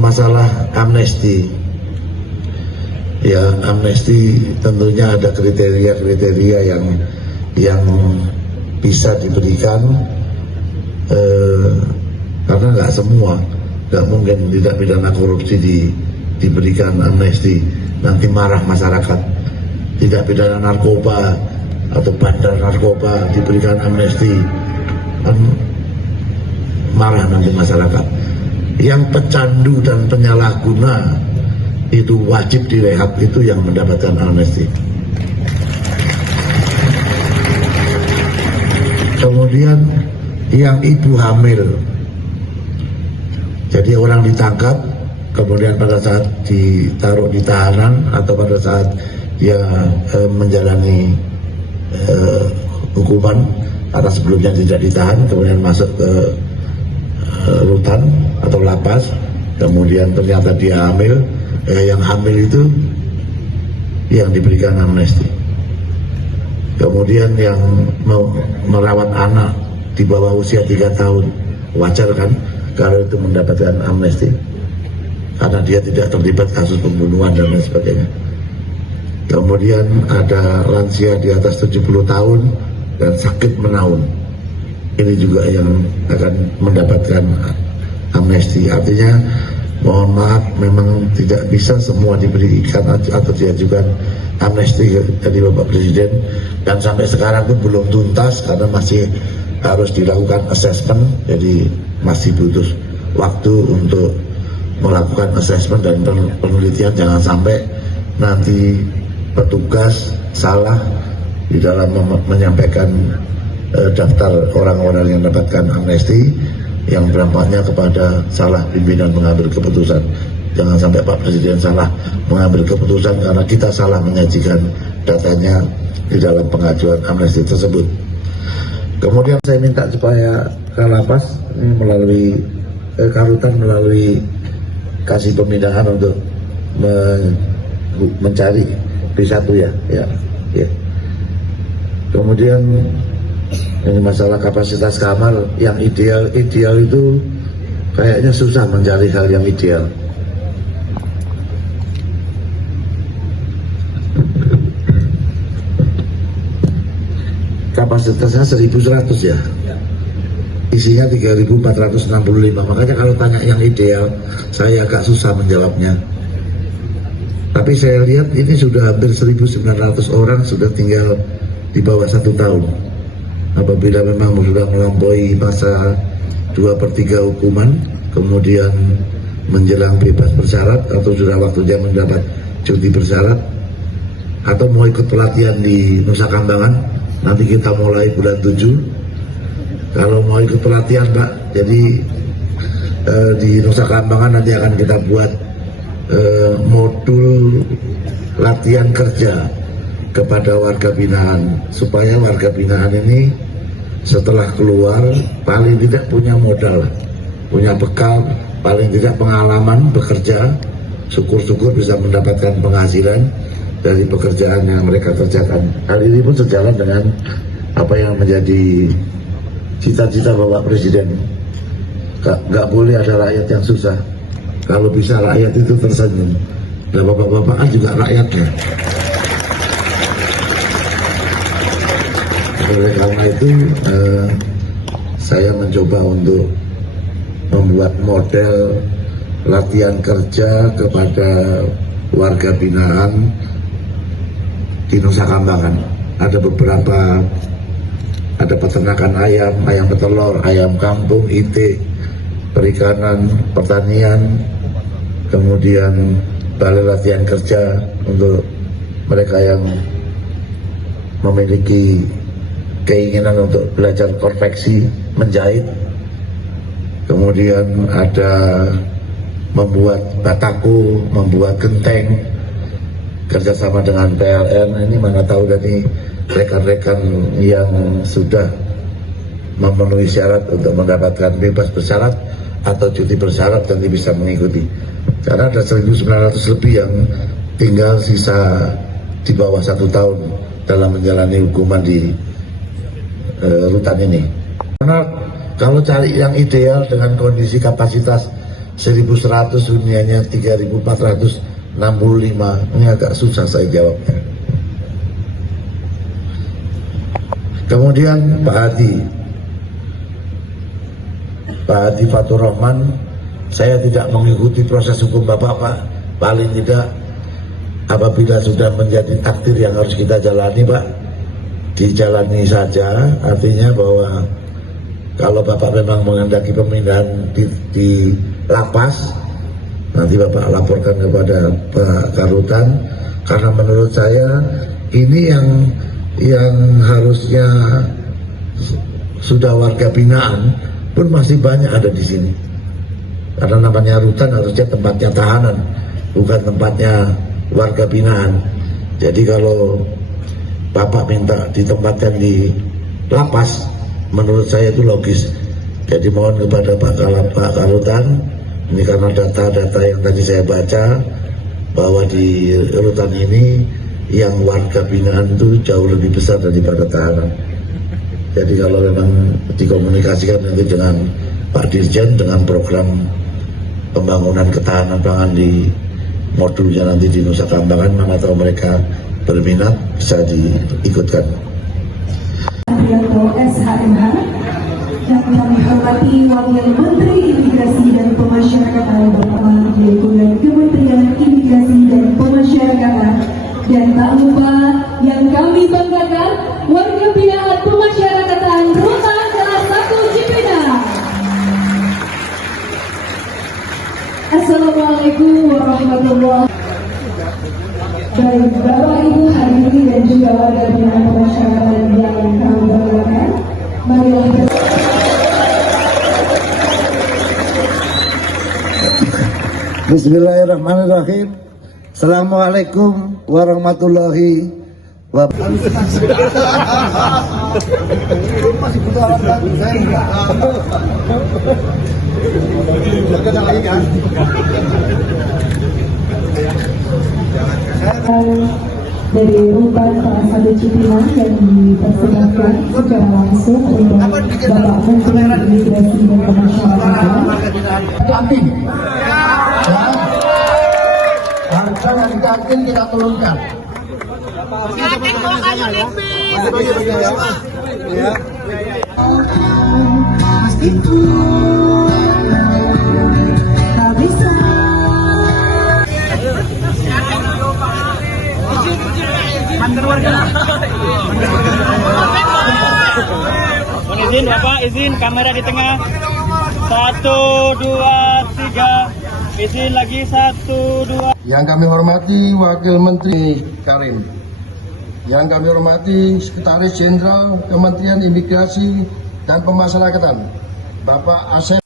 masalah amnesti. Ya, amnesti tentunya ada kriteria-kriteria yang bisa diberikan, karena nggak semua, nggak mungkin tidak pidana korupsi diberikan amnesti, nanti marah masyarakat. Tidak pidana narkoba atau bandar narkoba diberikan amnesti, kan marah nanti masyarakat. Yang pecandu dan penyalahguna itu wajib direhab, itu yang mendapatkan amnesti. Kemudian yang ibu hamil, jadi orang ditangkap, kemudian pada saat ditaruh di tahanan atau pada saat dia menjalani hukuman karena sebelumnya tidak ditahan, kemudian masuk ke rutan atau lapas, kemudian ternyata dia hamil, yang hamil itu yang diberikan amnesti. Kemudian yang merawat anak di bawah usia 3 tahun, wajar kan kalau itu mendapatkan amnesti, karena dia tidak terlibat kasus pembunuhan dan lain sebagainya. Kemudian ada lansia di atas 70 tahun dan sakit menaun, ini juga yang akan mendapatkan amnesti. Artinya mohon maaf, memang tidak bisa semua diberikan atau diajukan amnesti dari Bapak Presiden, dan sampai sekarang pun belum tuntas karena masih harus dilakukan assessment, jadi masih butuh waktu untuk melakukan assessment dan penelitian. Jangan sampai nanti petugas salah di dalam menyampaikan daftar orang-orang yang mendapatkan amnesti, yang berdampaknya kepada salah pimpinan mengambil keputusan. Jangan sampai Pak Presiden salah mengambil keputusan karena kita salah menyajikan datanya di dalam pengajuan amnesti tersebut. Kemudian saya minta supaya Kalapas ini melalui Karutan melalui kasih pemindahan untuk mencari B1 ya. Kemudian ini masalah kapasitas kamar yang ideal itu kayaknya susah mencari hal yang ideal. Kapasitasnya 1.100 ya, isinya 3.465. Makanya kalau tanya yang ideal, saya agak susah menjawabnya. Tapi saya lihat ini sudah hampir 1.900 orang sudah tinggal di bawah 1 tahun. Apabila memang sudah melampaui masa 2/3 hukuman, kemudian menjelang bebas bersyarat atau sudah waktunya mendapat cuti bersyarat, atau mau ikut pelatihan di Nusa Kambangan, nanti kita mulai bulan 7. Kalau mau ikut pelatihan Pak, jadi di Nusa Kambangan nanti akan kita buat modul latihan kerja kepada warga binaan, supaya warga binaan ini setelah keluar paling tidak punya modal, punya bekal, paling tidak pengalaman bekerja, syukur-syukur bisa mendapatkan penghasilan dari pekerjaan yang mereka kerjakan. Hal ini pun sejalan dengan apa yang menjadi cita-cita Bapak Presiden. Gak boleh ada rakyat yang susah. Kalau bisa rakyat itu tersenyum. Dan bapak-bapak kan juga rakyatnya. Oleh karena itu saya mencoba untuk membuat model latihan kerja kepada warga binaan di Nusa Kambangan. Ada beberapa, ada peternakan ayam, ayam petelur, ayam kampung, itik, perikanan, pertanian, kemudian balai latihan kerja untuk mereka yang memiliki keinginan untuk belajar konveksi, menjahit. Kemudian ada membuat batako, membuat genteng, kerjasama dengan PLN. Ini mana tahu dari rekan-rekan yang sudah memenuhi syarat untuk mendapatkan bebas bersyarat atau cuti bersyarat nanti bisa mengikuti. Karena ada 1.900 lebih yang tinggal sisa di bawah 1 tahun dalam menjalani hukuman di rutan ini. Karena kalau cari yang ideal dengan kondisi kapasitas 1.100 huniannya 3.465. Ini agak susah saya jawabnya. Kemudian Pak Hadi Fatur Rahman, saya tidak mengikuti proses hukum Bapak, Pak. Paling tidak apabila sudah menjadi takdir yang harus kita jalani, Pak, dijalani saja. Artinya bahwa kalau Bapak memang menghendaki pemindahan di lapas, nanti Bapak laporkan kepada Pak Karutan, karena menurut saya ini yang harusnya sudah warga binaan pun masih banyak ada di sini. Karena namanya rutan harusnya tempatnya tahanan, bukan tempatnya warga binaan. Jadi kalau Bapak minta ditempatkan di lapas, menurut saya itu logis. Jadi mohon kepada Pak Karutan, ini karena data-data yang tadi saya baca, bahwa di rutan ini yang warga binaan itu jauh lebih besar daripada tahanan. Jadi kalau memang dikomunikasikan nanti dengan Pak Dirjen dengan program pembangunan ketahanan pangan di modulnya nanti di Nusa Kambangan, mana tahu mereka berminat bisa diikutkan. SHMH yang kami hormati Wakil Menteri Imigrasi dan Pemasyarakatan Bapak Mahfud MD, Kementerian Imigrasi dan Pemasyarakatan, dan tak lupa yang kami banggakan warga binaan pemasyarakatan Rutan kelas 1 Cipinang. Assalamualaikum warahmatullahi wabarakatuh. Baik Bapak Ibu hadirin dan juga warga binaan pemasyarakatan yang kami banggakan, marilah Bismillahirrahmanirrahim. Assalamualaikum warahmatullahi wabarakatuh. Dari Rutan kelas 1 Cipinang yang dipersembahkan secara langsung untuk Bapak Menteri Imigrasi dan Pemasyarakatan. Harga yang kantin kita turunkan. Tak bisa. Izin Bapak, izin kamera di tengah. 1, 2, 3. Izin lagi 1, 2. Yang kami hormati Wakil Menteri Karim, yang kami hormati Sekretaris Jenderal Kementerian Imigrasi dan Pemasyarakatan Bapak Asep